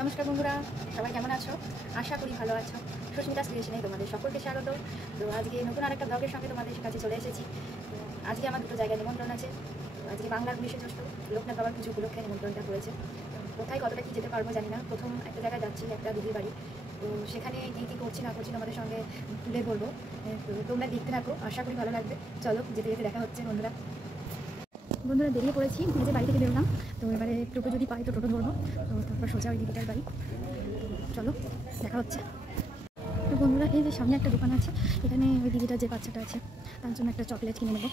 নমস্কার বন্ধুরা, সবাই কেমন আছো? আশা করি ভালো আছো। সুস্মিতাস ক্রিয়েশনে তোমাদের সকলকে স্বাগত। তো আজকে নতুন আরেকটা ব্লগের সঙ্গে তোমাদের কাছে চলে এসেছি। তো আজকে আমার দুটো জায়গায় নিমন্ত্রণ আছে। তো আজকে বাংলার 19শে জ্যৈষ্ঠ লোকনাথ বাবার পুজো উপলক্ষে নিমন্ত্রণটা করেছে। কোথায় কতটা কি যেতে পারবো জানি না। প্রথম একটা জায়গায় যাচ্ছি, একটা দিদির বাড়ি। তো সেখানে কী করছি না করছি তোমাদের সঙ্গে তুলে বলবো। তো তোমরা দেখতে থাকো, আশা করি ভালো লাগবে। চলো, যেতে যেতে দেখা হচ্ছে বন্ধুরা। বেরিয়ে পড়েছি, এই যে বাড়ি থেকে বেরোলাম। তো এবারে টোটো যদি পাই তো টোটো ধরবো। তো তারপর সোজা ওই দিদিটার বাড়ি। চলো, দেখা হচ্ছে। তো বন্ধুরা, এই যে সামনে একটা দোকান আছে, এখানে ওই দিদিটার যে বাচ্চাটা আছে তার জন্য একটা চকলেট কিনে নেবো।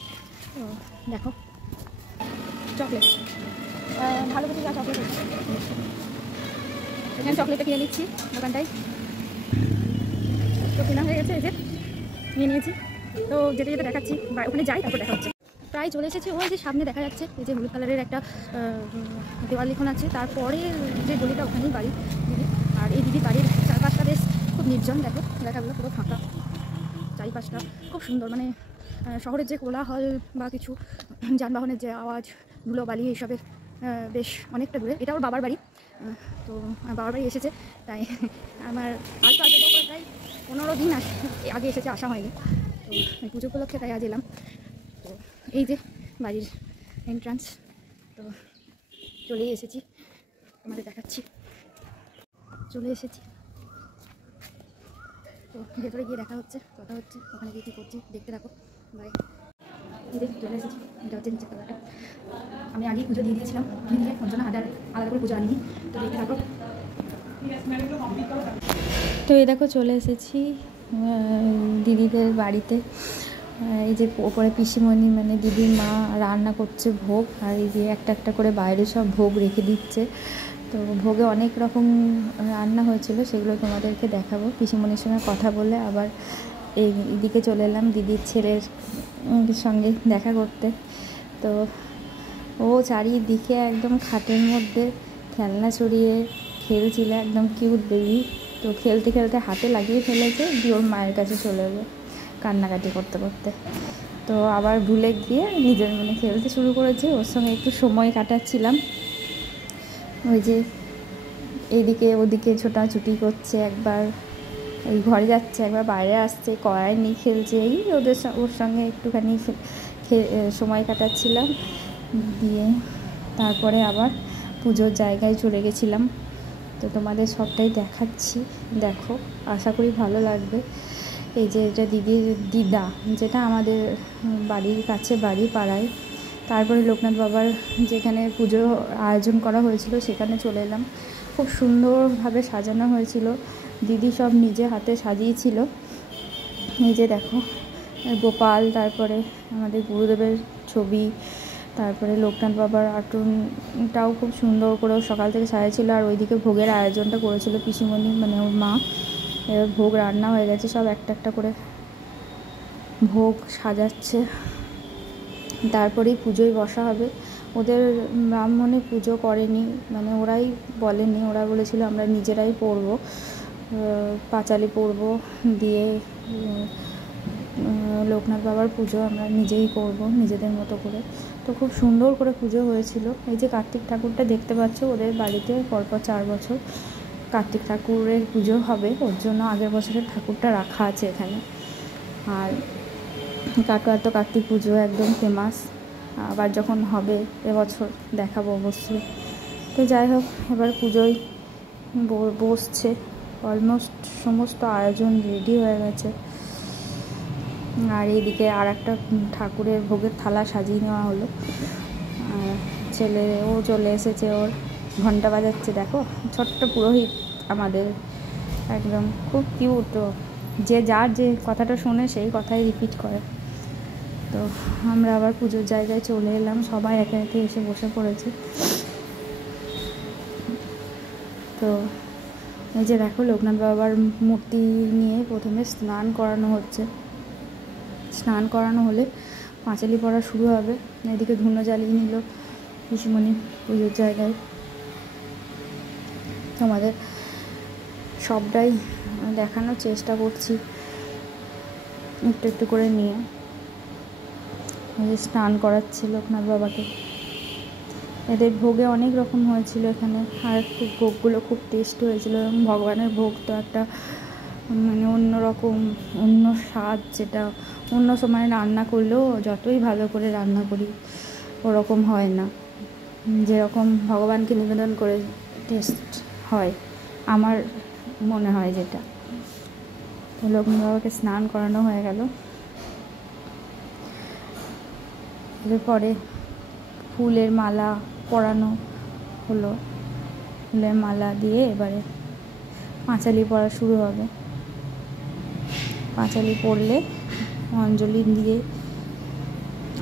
তো দেখো, চকলেট ভালো কিছু যা চকলেট হচ্ছে, এখানে চকলেটটা কিনে নিচ্ছি দোকানটায়। তো কেনা হয়ে গেছে, এই যে নিয়ে নিয়েছি। তো যেতে যেতে দেখাচ্ছি, ওখানে যাই তারপর দেখা হচ্ছে। প্রায় চলে এসেছে। ওই যে সামনে দেখা যাচ্ছে এই যে হলুদ কালারের একটা দেওয়াল লিখন আছে, তারপরে যে গলিটা ওখানেই বাড়ি দিদি। আর এই দিদি বাড়ির চারপাশটা বেশ খুব নির্জন, দেখো জায়গাগুলো পুরো ফাঁকা, চারিপাশটা খুব সুন্দর। মানে শহরের যে কোলাহল বা কিছু যানবাহনের যে আওয়াজ, ধুলোবালি এইসবের বেশ অনেকটা দূরে। এটা ওর বাবার বাড়ি। তো বাবার বাড়ি এসেছে, তাই আমার আর তো আগে প্রায় 15 দিন আগে এসেছে, আসা হয়নি। তো পুজো উপলক্ষে তাই আজ এলাম। তো এই যে বাড়ির এন্ট্রান্স, তো চলেই এসেছি, তোমাদের দেখাচ্ছি। চলে এসেছি, তো ভেতরে গিয়ে দেখা হচ্ছে, কথা হচ্ছে, ওখানে গিয়ে কী করছি দেখতে থাকো। বাই। এই যে চলে এসেছি, এটা হচ্ছে নিচের তলাটা। আমি আগেই পুজো দিয়ে দিয়েছিলাম, দিয়ে ওর জন্য আলাদা করে পুজো আনিনি। তো দেখতে থাকো। তো এই দেখো চলে এসেছি দিদিদের বাড়িতে। এই যে ওপরে পিসিমণি মানে দিদির মা রান্না করছে ভোগ, আর এই যে একটা একটা করে বাইরে সব ভোগ রেখে দিচ্ছে। তো ভোগে অনেক রকম রান্না হয়েছিল, সেগুলো তোমাদেরকে দেখাবো। পিসিমণির সঙ্গে কথা বলে আবার এইদিকে চলে এলাম দিদির ছেলের সঙ্গে দেখা করতে। তো ও চারিদিকে একদম খাটের মধ্যে খেলনা ছড়িয়ে খেলছিল, একদম কিউট বেবি। তো খেলতে খেলতে হাতে লাগিয়ে ফেলেছে, দিয়ে ওর মায়ের কাছে চলে এলো কান্নাকাটি করতে করতে। তো আবার ভুলে গিয়ে নিজের মনে খেলতে শুরু করেছে। ওর সঙ্গে একটু সময় কাটাচ্ছিলাম। ওই যে এদিকে ওদিকে ছোটাছুটি করছে, একবার ওই ঘরে যাচ্ছে, একবার বাইরে আসছে, কড়াই নিয়ে খেলছে। এই ওর সঙ্গে একটুখানি সময় কাটাচ্ছিলাম। দিয়ে তারপরে আবার পুজোর জায়গায় চলে গেছিলাম। তো তোমাদের সবটাই দেখাচ্ছি, দেখো, আশা করি ভালো লাগবে। এই যে এটা দিদির দিদা, যেটা আমাদের বাড়ির কাছে বাড়ি পাড়ায়। তারপরে লোকনাথ বাবার যেখানে পুজো আয়োজন করা হয়েছিল সেখানে চলে এলাম। খুব সুন্দরভাবে সাজানো হয়েছিল, দিদি সব নিজে হাতে সাজিয়েছিল। এই যে দেখো গোপাল, তারপরে আমাদের গুরুদেবের ছবি, তারপরে লোকনাথ বাবার আটনটাও খুব সুন্দর করে সকাল থেকে সাজাচ্ছিল। আর ওইদিকে ভোগের আয়োজনটা করেছিল পিসিমণি, মানে ওর মা। এবার ভোগ রান্না হয়ে গেছে, সব একটা একটা করে ভোগ সাজাচ্ছে, তারপরেই পুজোয় বসা হবে। ওদের ব্রাহ্মণে পুজো করেনি, মানে ওরাই বলেনি, ওরা বলেছিল আমরা নিজেরাই পড়বো, পাঁচালি পড়বো, দিয়ে লোকনাথ বাবার পুজো আমরা নিজেই করব নিজেদের মতো করে। তো খুব সুন্দর করে পুজো হয়েছিল। এই যে কার্তিক ঠাকুরটা দেখতে পাচ্ছ, ওদের বাড়িতে পরপর 4 বছর কার্তিক ঠাকুরের পুজো হবে, ওর জন্য আগের বছরের ঠাকুরটা রাখা আছে এখানে। আর কাটোয়ার তো কার্তিক পুজো একদম ফেমাস, আবার যখন হবে এবছর দেখাবো অবশ্যই। তো যাই হোক, এবার পুজোয় বসছে, অলমোস্ট সমস্ত আয়োজন রেডি হয়ে গেছে। আর এইদিকে আর একটা ঠাকুরের ভোগের থালা সাজিয়ে নেওয়া হলো। আর ছেলেও চলে এসেছে, ওর ঘন্টা বাজাচ্ছে, দেখো ছোট্ট পুরোহিত আমাদের, একদম খুব কিউট। যে যার যে কথাটা শোনে সেই কথাই রিপিট করে। তো আমরা আবার পুজোর জায়গায় চলে এলাম, সবাই একে একে এসে বসে পড়েছে। তো এই যে দেখো লোকনাথ বাবার মূর্তি নিয়ে প্রথমে স্নান করানো হচ্ছে। স্নান করানো হলে পাঁচালি পড়া শুরু হবে। এদিকে ধুনো জ্বালিয়ে নিল পিসিমণি পুজোর জায়গায়। তোমাদের সবটাই দেখানোর চেষ্টা করছি একটু একটু করে নিয়ে। স্নান করাচ্ছে লোকনাথ বাবাকে। এদের ভোগে অনেক রকম হয়েছিল এখানে, আর খুব ভোগগুলো খুব টেস্ট হয়েছিল। এবং ভগবানের ভোগ তো একটা মানে অন্যরকম, অন্য স্বাদ, যেটা অন্য সময় রান্না করলেও যতই ভালো করে রান্না করি ওরকম হয় না, যেরকম ভগবানকে নিবেদন করে টেস্ট হয় আমার মনে হয় যেটা। তো লক্ষ্মী বাবাকে স্নান করানো হয়ে গেল, এরপরে ফুলের মালা পরানো হলো। ফুলের মালা দিয়ে এবারে পাঁচালি পড়া শুরু হবে। পাঁচালি পড়লে অঞ্জলি দিয়ে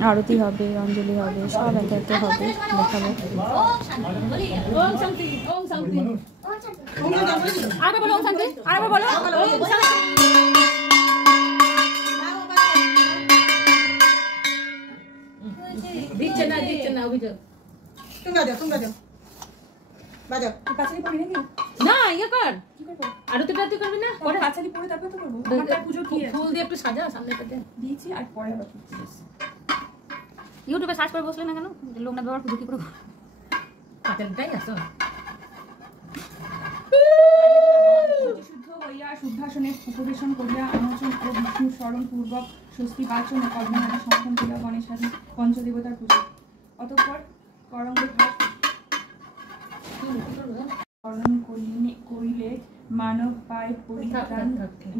আরতি হবে, অঞ্জলি হবে, সব একে একে হবে, দেখাবো। দিচ্ছে না অভিযোগ। তোমরা যাও বাজাও। পাঁচালি পড়ি নাকি? না ইয়ে কর, কি করবো? আরতি টারতি করবি না? পরে পাঁচালি পড়ে তারপর তো করবো। আমারটা পুজো কি ফুল দিয়ে একটু সাজা সামনে পেতে দিয়েছি, আর পরে আবার ইউটিউবে সার্চ করে বসলে না কেন? লোকনাথ বাবার পুজো কি করবো? পাঁচালিটাই আসো। শুদ্ধ হইয়া শুদ্ধাসনে উপবেশন করিয়া আলোচন ও বিষ্ণু স্মরণ পূর্বক স্বস্তি বাচন ও পদ্মনাথ সম্পন্ন করিয়া গণেশাদি পঞ্চদেবতার পুজো। অতঃপর করঙ্গে ঘাস করণ করিলে মানব পায় পরিত্রাণ,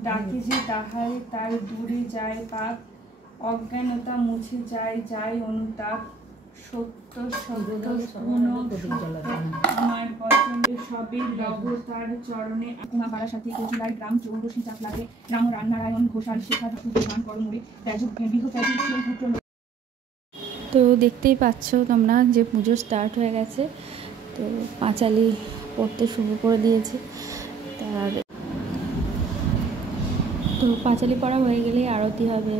ডাকে যে তাহারে তার দূরে যায় পাপ, অজ্ঞানতা মুছে যায় অনুতাপ, সত্য সত্য পূর্ণ আমার বচনের সবে লব তার চরণে। কুমা বারাসাথী কচিলার গ্রাম চৌরসী চাকলাতে রাম রান্নারায়ণ ঘোষাল শেখা গান করমুড়ে ত্যাজ বিহত্যাজি পুত্র। তো দেখতেই পাচ্ছ তোমরা যে পুজো স্টার্ট হয়ে গেছে। তো পাঁচালি পড়তে শুরু করে দিয়েছে। তার তো পাঁচালি পড়া হয়ে গেলেই আরতি হবে,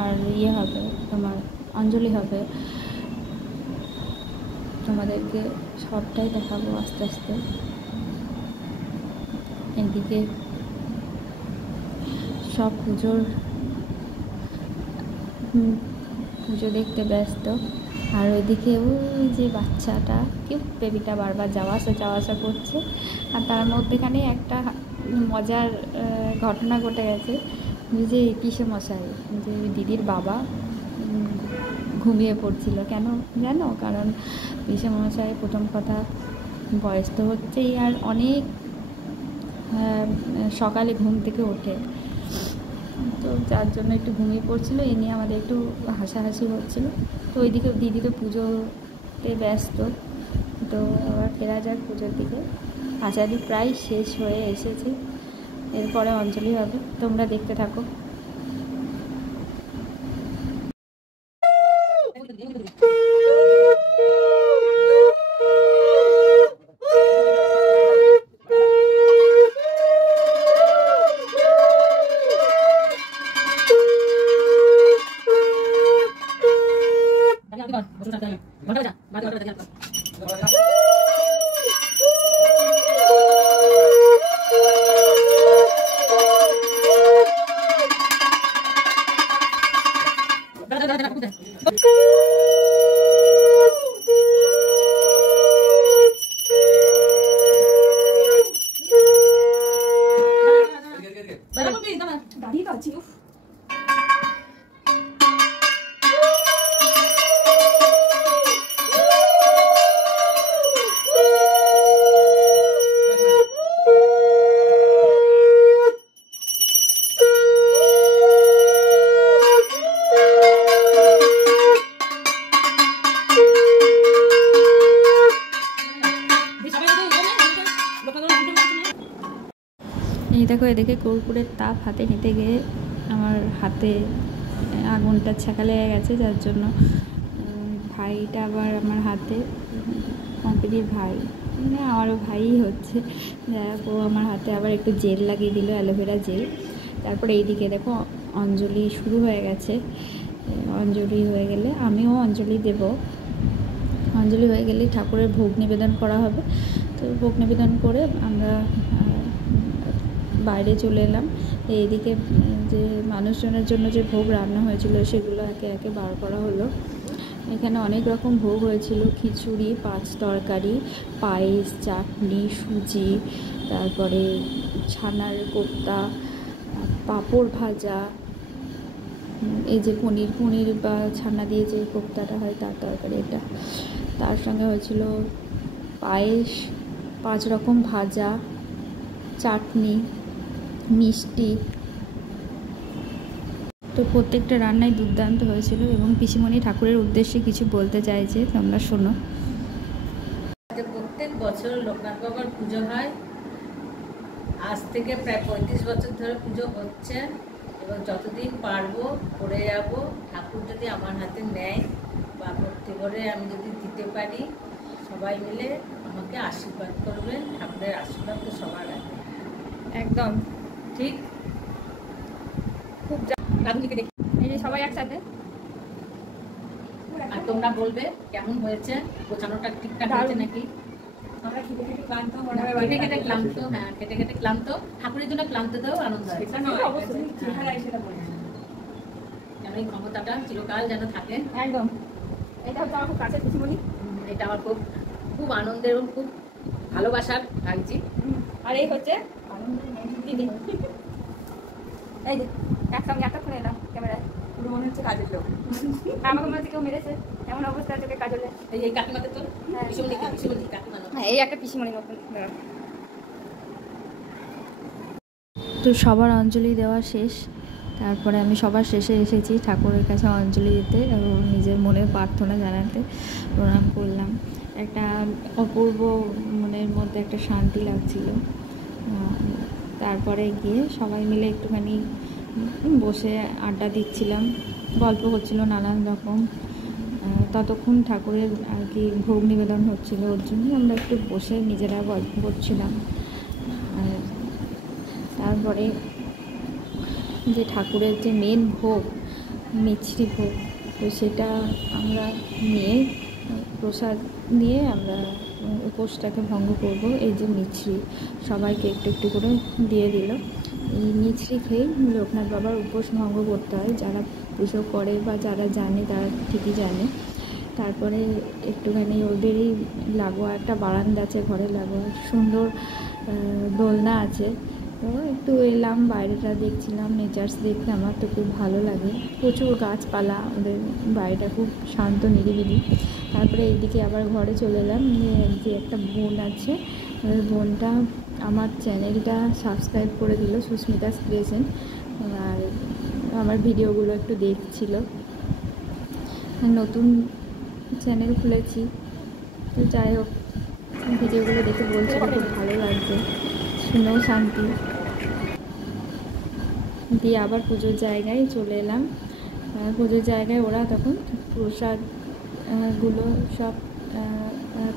আর ইয়ে হবে তোমার অঞ্জলি হবে। তোমাদেরকে সবটাই দেখাবো আস্তে আস্তে। এদিকে সব পুজো দেখতে ব্যস্ত, আর ওইদিকে ওই যে বাচ্চাটা কিউট বেবিটা বারবার যাওয়া আসা করছে। আর তার মধ্যেখানে একটা মজার ঘটনা ঘটে গেছে, যে পিসেমশাই, যে দিদির বাবা ঘুমিয়ে পড়ছিল। কেন জানো? কারণ পিসেমশাই প্রথম কথা বয়স তো হচ্ছেই, আর অনেক সকালে ঘুম থেকে ওঠে, তো যার জন্য একটু ঘুমিয়ে পড়ছিল। এ নিয়ে আমাদের একটু হাসাহাসি হচ্ছিল। তো ওইদিকে দিদি তো পুজোতে ব্যস্ত। তো আবার ফেরা যাক পুজোর দিকে। পাঁচালি প্রায় শেষ হয়ে এসেছে, এরপরে অঞ্জলি হবে। তোমরা দেখতে থাকো। দাঁড়িয়ে তো আছি। এই দেখো, এদিকে কর্পূরের তাপ হাতে নিতে গিয়ে আমার হাতে আগুনটা ছ্যাঁকা লেগে গেছে, যার জন্য ভাইটা আবার আমার হাতে, পম্পিদির ভাই, মানে আমারও ভাইই হচ্ছে, যাই হোক, ও আমার হাতে আবার একটু জেল লাগিয়ে দিল, অ্যালোভেরা জেল। তারপরে এইদিকে দেখো অঞ্জলি শুরু হয়ে গেছে। অঞ্জলি হয়ে গেলে আমিও অঞ্জলি দেব। অঞ্জলি হয়ে গেলে ঠাকুরের ভোগ নিবেদন করা হবে। তো ভোগ নিবেদন করে আমরা বাইরে চলে এলাম। এইদিকে যে মানুষজনের জন্য যে ভোগ রান্না হয়েছিল সেগুলো একে একে বার করা হলো। এখানে অনেক রকম ভোগ হয়েছিল, খিচুড়ি, 5 তরকারি, পায়েস, চাটনি, সুজি, তারপরে ছানার কোপ্তা, পাঁপড় ভাজা, এই যে পনির বা ছানা দিয়ে যে কোপ্তাটা হয় তার তরকারি এটা, তার সঙ্গে হয়েছিল পায়েস, 5 রকম ভাজা, চাটনি, মিষ্টি। তো প্রত্যেকটা রান্নাই দুর্দান্ত হয়েছিল এবং পিসিমণি ঠাকুরের উদ্দেশ্যে কিছু বলতে চাইছে, তোমরা শোনো। প্রত্যেক বছর লোকনাথ বাবার পুজো হয়, আজ থেকে প্রায় 35 বছর ধরে পুজো হচ্ছে এবং যতদিন পারবো করে যাব। ঠাকুর যদি আমার হাতে নেয় বা ভক্তি করে আমি যদি দিতে পারি, সবাই মিলে আমাকে আশীর্বাদ করবেন। ঠাকুরের আশীর্বাদ তো সবার আছে, একদম ঠিক। খুব রাধুনিকে দেখি এই যে সবাই একসাথে। আর তোমরা বলবে কেমন হয়েছে, গোছানোটা ঠিকঠাক হয়েছে নাকি। আমরা খেতে খেতে ক্লান্ত, কেটে কেটে ক্লান্ত, হ্যাঁ কেটে কেটে ক্লান্ত। ঠাকুরের জন্য ক্লান্ত দেও আনন্দ হয়, সেটা নয়, অবশ্যই চেহারায় সেটা বলছি। যেন এই ক্ষমতাটা চিরকাল যেন থাকে। একদম, এটা হচ্ছে আমার খুব কাছের পিসিমণি। এটা আমার খুব খুব আনন্দের এবং খুব ভালোবাসার ভাগজি। আর এই হচ্ছে দিদি। এই যে একসঙ্গে এতক্ষণ এলাম ক্যামেরায়, পুরো মনে হচ্ছে কাজের লোক। আমাকে মনে হচ্ছে কেউ মেরেছে এমন অবস্থা, চোখে কাজলে। এই কাকিমাকে তো হ্যাঁ। পিসুমনি কাকিমা না। হ্যাঁ, এই একটা পিসিমণি মতন। তো সবার অঞ্জলি দেওয়া শেষ, তারপরে আমি সবার শেষে এসেছি ঠাকুরের কাছে অঞ্জলি দিতে এবং নিজের মনের প্রার্থনা জানাতে। প্রণাম করলাম, একটা অপূর্ব মনের মধ্যে একটা শান্তি লাগছিল। তারপরে গিয়ে সবাই মিলে একটুখানি বসে আড্ডা দিচ্ছিলাম, গল্প হচ্ছিল নানান রকম। ততক্ষণ ঠাকুরের আর কি ভোগ নিবেদন হচ্ছিল, ওর জন্যই আমরা একটু বসে নিজেরা গল্প করছিলাম। আর তারপরে যে ঠাকুরের যে মেন ভোগ, মিছরি ভোগ, তো সেটা আমরা নিয়ে প্রসাদ নিয়ে আমরা উপোসটাকে ভঙ্গ করব। এই যে মিছরি সবাইকে একটু একটু করে দিয়ে দিল। এই মিছরি খেয়ে লোকনাথ বাবার উপোস ভঙ্গ করতে হয়, যারা পুজো করে বা যারা জানে তারা ঠিকই জানে। তারপরে একটুখানি ওদেরই লাগোয়া একটা বারান্দা আছে, ঘরে লাগোয়া সুন্দর দোলনা আছে, তো একটু এলাম, বাইরেটা দেখছিলাম, নেচার্স দেখতে আমার তো খুব ভালো লাগে, প্রচুর গাছপালা, ওদের বাড়িটা খুব শান্ত নিরিবিলি। তারপরে এইদিকে আবার ঘরে চলে এলাম, যে একটা বোন আছে, ওই বোনটা আমার চ্যানেলটা সাবস্ক্রাইব করে দিল, সুস্মিতাস ক্রিয়েশন, আর আমার ভিডিওগুলো একটু দেখছিল। নতুন চ্যানেল খুলেছি, তো যাই হোক ভিডিওগুলো দেখে বলছিল খুব ভালো লাগছে, শুনেও শান্তি। দিয়ে আবার পুজোর জায়গায় চলে এলাম। পুজোর জায়গায় ওরা তখন প্রসাদগুলো সব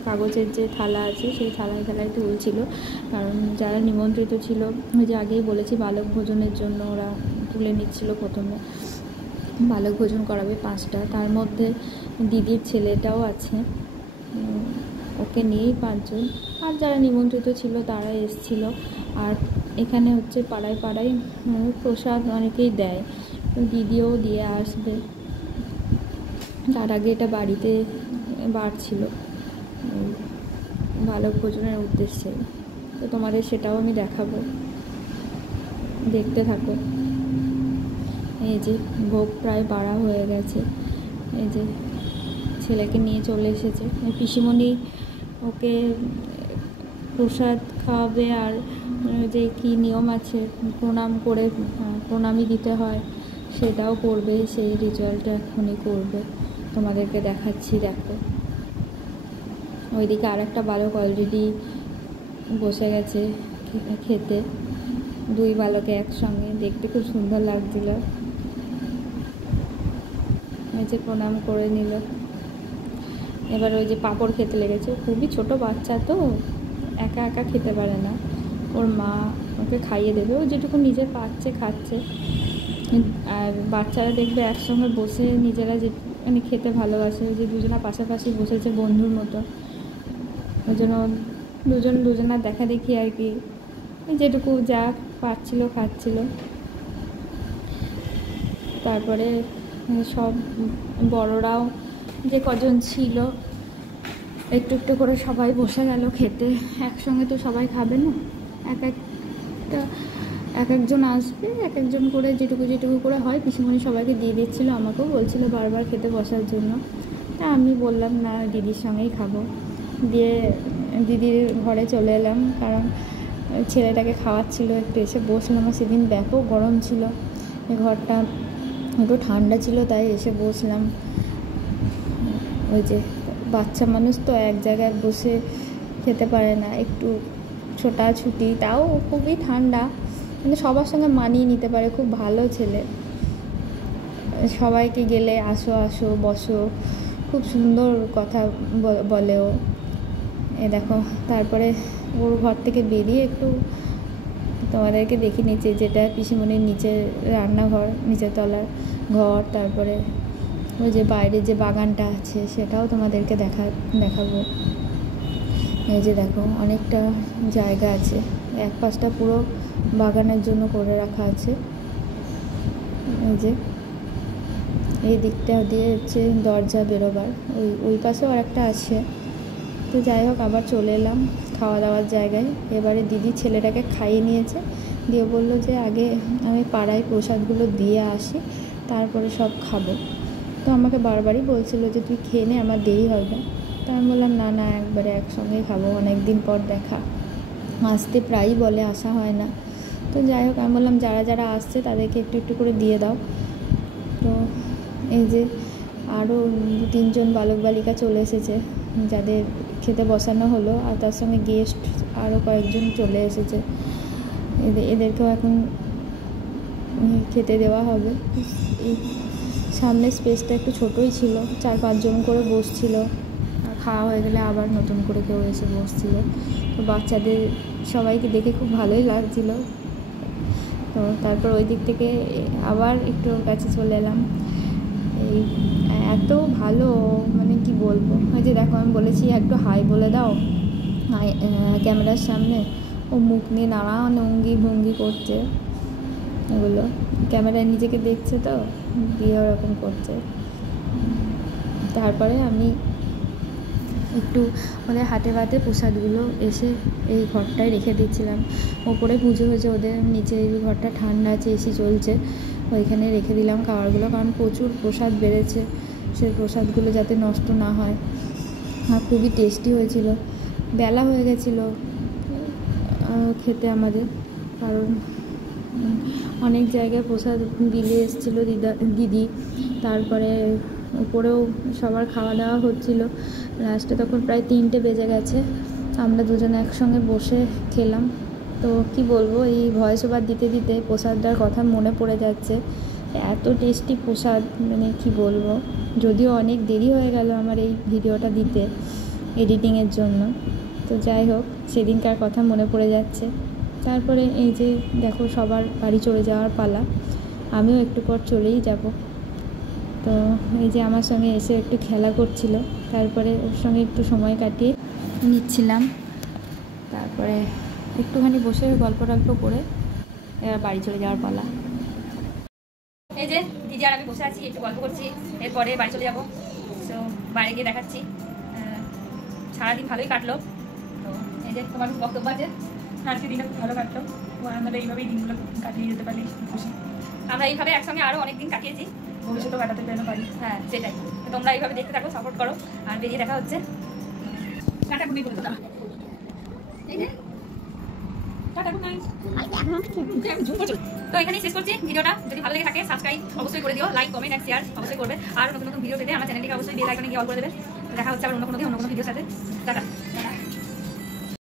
কাগজের যে থালা আছে সেই থালায় থালায় তুলছিল, কারণ যারা নিমন্ত্রিত ছিল, ওই যে আগেই বলেছি বালক ভোজনের জন্য ওরা তুলে নিচ্ছিল। প্রথমে বালক ভোজন করাবে 5টা, তার মধ্যে দিদির ছেলেটাও আছে, ওকে নিয়েই 5 জন, আর যারা নিমন্ত্রিত ছিল তারা এসেছিল। আর এখানে হচ্ছে পাড়ায় পাড়ায় প্রসাদ অনেকেই দেয়, তো দিদিও দিয়ে আসবে। তার আগে এটা বাড়িতে বাড়ছিল বালক ভোজনের উদ্দেশ্যে, তো তোমাদের সেটাও আমি দেখাবো, দেখতে থাকো। এই যে ভোগ প্রায় বাড়া হয়ে গেছে, এই যে ছেলেকে নিয়ে চলে এসেছে পিসিমণি, ওকে প্রসাদ খাওয়াবে। আর যে কি নিয়ম আছে প্রণাম করে প্রণামী দিতে হয় সেটাও করবে, সেই রিচুয়ালটা এখনই করবে, তোমাদেরকে দেখাচ্ছি। দেখো ওইদিকে আর একটা বালক অলরেডি বসে গেছে খেতে, 2 বালকে একসঙ্গে, দেখতে খুব সুন্দর লাগছিল। এই যে প্রণাম করে নিল, এবার ওই যে পাঁপড় খেতে লেগেছে, খুবই ছোট বাচ্চা তো একা একা খেতে পারে না, ওর মা ওকে খাইয়ে দেবে, ও যেটুকু নিজে পাচ্ছে খাচ্ছে। আর বাচ্চারা দেখবে একসঙ্গে বসে নিজেরা যে মানে খেতে ভালোবাসে, ওই যে দুজনা পাশাপাশি বসেছে বন্ধুর মতো, ওই জন্য দুজনার দেখা দেখি আর কি যেটুকু যা পাচ্ছিল খাচ্ছিল। তারপরে সব বড়রাও যে কজন ছিল একটু একটু করে সবাই বসে গেল খেতে। একসঙ্গে তো সবাই খাবে না, এক একজন আসবে, এক একজন করে যেটুকু যেটুকু করে হয় পিসিমণি সবাইকে দিয়ে দিচ্ছিলো, আমাকেও বলছিল বারবার খেতে বসার জন্য। তা আমি বললাম না, দিদির সঙ্গেই খাবো। দিয়ে দিদির ঘরে চলে এলাম, কারণ ছেলেটাকে খাওয়াচ্ছিল, একটু এসে বসলাম। সেদিন ব্যাপক গরম ছিল, ঘরটা একটু ঠান্ডা ছিল, তাই এসে বসলাম। ওই যে বাচ্চা মানুষ তো এক জায়গায় বসে খেতে পারে না, একটু ছোটাছুটি, তাও খুবই ঠান্ডা, মানে সবার সঙ্গে মানিয়ে নিতে পারে, খুব ভালো ছেলে। সবাইকে গেলে আসো আসো বসো, খুব সুন্দর কথা বলেও। এ দেখো, তারপরে ওর ঘর থেকে বেরিয়ে একটু তোমাদেরকে দেখে নিচ্ছে, যেটা পিসিমণির নিচের রান্নাঘর, নিচের তলার ঘর। তারপরে ওই যে বাইরে যে বাগানটা আছে সেটাও তোমাদেরকে দেখাবো। এই যে দেখো, অনেকটা জায়গা আছে, এক পাশটা পুরো বাগানের জন্য করে রাখা আছে। এই যে এই দিকটা দিয়ে হচ্ছে দরজা বেরোবার, ওই পাশেও আর একটা আছে। তো যাই হোক, আবার চলে এলাম খাওয়া দাওয়ার জায়গায়। এবারে দিদি ছেলেটাকে খাইয়ে নিয়েছে, দিয়ে বললো যে আগে আমি পাড়ায় প্রসাদগুলো দিয়ে আসি, তারপরে সব খাবো। তো আমাকে বারবারই বলছিল যে তুই খেয়ে নে, আমার দেরি হবে। তো আমি বললাম না না, একবারে একসঙ্গেই খাবো, অনেক দিন পর দেখা, আসতে প্রায়ই বলে, আসা হয় না। তো যাই হোক, আমি বললাম যারা যারা আসছে তাদেরকে একটু একটু করে দিয়ে দাও। তো এই যে আরও 2-3 বালক বালিকা চলে এসেছে, যাদের খেতে বসানো হলো, আর তার সঙ্গে গেস্ট আরও কয়েকজন চলে এসেছে। এদেরকেও এখন খেতে দেওয়া হবে। এই সামনের স্পেসটা একটু ছোটোই ছিল, 4-5 জন করে বসছিল, আর খাওয়া হয়ে গেলে আবার নতুন করে কেউ এসে বসছিল। তো বাচ্চাদের সবাইকে দেখে খুব ভালোই লাগছিল। তো তারপর ওই দিক থেকে আবার একটু ওর কাছে চলে এলাম। এই এত ভালো, মানে কি বলবো, ওই যে দেখো আমি বলেছি একটু হাই বলে দাও ক্যামেরার সামনে, ও মুখ নিয়ে নানান ভঙ্গি করছে, এগুলো ক্যামেরায় নিজেকে দেখছে তো, দিয়ে ওরকম করছে। তারপরে আমি একটু ওদের হাতে ভাতে প্রসাদগুলো এসে এই ঘরটায় রেখে দিচ্ছিলাম। ওপরে পুজো হয়েছে, ওদের নিচে এই ঘরটা ঠান্ডা আছে, এসি চলছে, ওইখানে রেখে দিলাম খাবারগুলো, কারণ প্রচুর প্রসাদ বেড়েছে, সেই প্রসাদগুলো যাতে নষ্ট না হয়। আর খুবই টেস্টি হয়েছিল। বেলা হয়ে গেছিলো খেতে আমাদের, কারণ অনেক জায়গায় প্রসাদ বিলে এসেছিলো দিদি। তারপরে উপরেও সবার খাওয়া দাওয়া হচ্ছিলো, লাস্টে তখন প্রায় 3টে বেজে গেছে। আমরা দুজনে একসঙ্গে বসে খেলাম। তো কি বলবো, এই ভয়েস ওভার দিতে দিতে প্রসাদটার কথা মনে পড়ে যাচ্ছে, এত টেস্টি প্রসাদ, মানে কি বলবো। যদিও অনেক দেরি হয়ে গেল আমার এই ভিডিওটা দিতে এডিটিংয়ের জন্য, তো যাই হোক সেদিনকার কথা মনে পড়ে যাচ্ছে। তারপরে এই যে দেখো, সবার বাড়ি চলে যাওয়ার পালা, আমিও একটু পর চলেই যাব। তো এই যে আমার সঙ্গে এসে একটু খেলা করছিল, তারপরে ওর সঙ্গে একটু সময় কাটিয়ে নিচ্ছিলাম। তারপরে একটুখানি বসে গল্প করে এবার বাড়ি চলে যাওয়ার পালা। এই যে দিদি আর আমি বসে আছি, একটু গল্প করছি, এরপরে বাড়ি চলে যাবো। তো বাইরে গিয়ে দেখাচ্ছি। সারাদিন ভালোই কাটলো। তো এই যে তোমার বক্তব্য আছে। আজকে দিনটা খুব ভালো কাটলো, আমাদের এইভাবেই দিনগুলো কাটিয়ে যেতে পারি খুশি। আমরা এইভাবে একসঙ্গে আরও অনেক দিন কাটিয়েছি, ভবিষ্যতেও কাটাতে যেন পারি। হ্যাঁ সেটাই। তোমরা এইভাবে দেখতে থাকো, সাপোর্ট করো, আর বেরিয়ে দেখা হচ্ছে। টাটা গুড নাইট বলতো না, এই যে টাটা গুড নাইট। তো এখানেই শেষ করছি ভিডিওটা। যদি ভালো লেগে থাকে সাবস্ক্রাইব অবশ্যই করে দিও, লাইক কমেন্ট অ্যান্ড শেয়ার অবশ্যই করবে। আর নতুন নতুন ভিডিও পেতে আমার চ্যানেলটিকে অবশ্যই বেল আইকনে গিয়ে অল করে দেবে। দেখা হচ্ছে আবার অন্য কোনো ভিডিওর সাথে। টাটা।